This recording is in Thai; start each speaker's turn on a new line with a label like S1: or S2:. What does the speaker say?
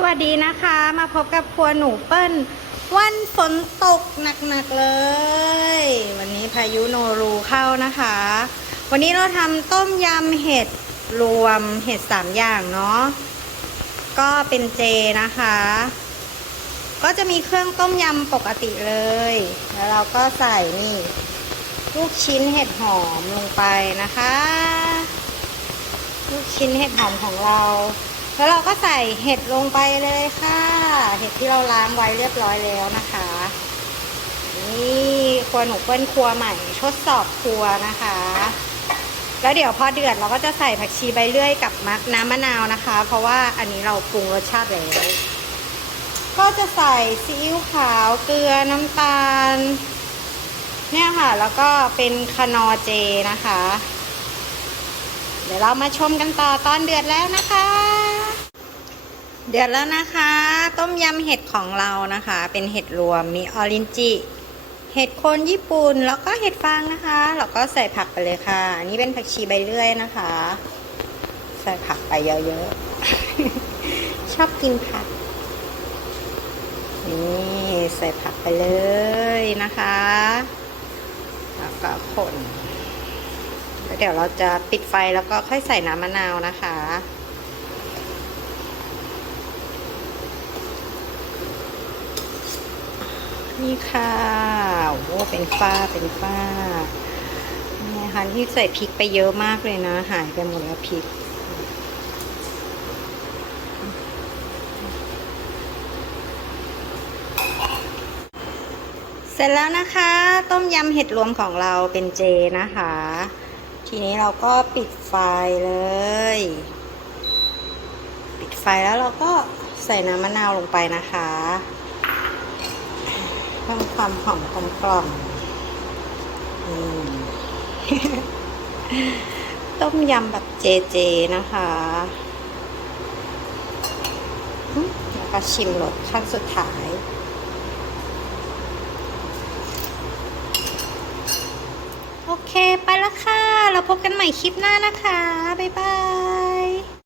S1: สวัสดีนะคะ มาพบกับครัวหนูเปิ้ล วันฝนตกหนักๆเลย วันนี้พายุโนรูเข้านะคะ วันนี้เราทำต้มยำเห็ดรวมเห็ดสามอย่างเนาะก็เป็นเจนะคะ ก็จะมีเครื่องต้มยำปกติเลย แล้วเราก็ใส่นี่ ลูกชิ้นเห็ดหอมลงไปนะคะ ลูกชิ้นเห็ดหอมของเรา แล้วเราก็ใส่เห็ดลงไปเลยค่ะ เห็ดที่เราล้างไว้เรียบร้อยแล้วนะคะ นี่ครัวหนูเปิ้ลครัวใหม่ทดสอบครัวนะคะ แล้วเดี๋ยวพอเดือดเราก็จะใส่ผักชีใบเลื่อยกับมักน้ำมะนาวนะคะ เพราะว่าอันนี้เราปรุงรสชาติแล้ว ก็จะใส่ซีอิ๊วขาวเกลือน้ำตาล เนี่ยค่ะ แล้วก็เป็นคนอเจนะคะ เดี๋ยวเรามาชมกันต่อตอนเดือดแล้วนะคะ เดือดแล้วนะคะ ต้มยำเห็ดของเรานะคะ เป็นเห็ดรวมมีออรินจิ เห็ดโคนญี่ปุ่นแล้วก็เห็ดฟางนะคะแล้วก็ใส่ผักไปเลยค่ะอันนี้เป็นผักชีใบเลื่อยนะคะ ใส่ผักไปเยอะๆ ชอบกินผักนี่ใส่ผักไปเลยนะคะแล้วก็คนแล้วเดี๋ยวเราจะปิดไฟแล้วก็ค่อยใส่น้ำมะนาวนะคะ นี่ค่ะโอ้เป็นฝ้าเป็นฝ้านี่ค่ะที่ใส่พริกไปเยอะมากเลยนะ หายไปหมดแล้วพริกเสร็จแล้วนะคะ ต้มยำเห็ดรวมของเราเป็นเจนะคะ ทีนี้เราก็ปิดไฟเลย ปิดไฟแล้วเราก็ใส่น้ำมะนาวลงไปนะคะ พิ่มความหอมกลมกล่อมต้มยำแบบเจเจนะคะ แล้วก็ชิมรสขั้นสุดท้าย โอเค ไปแล้วค่ะ เราพบกันใหม่คลิปหน้านะคะ บ๊ายบาย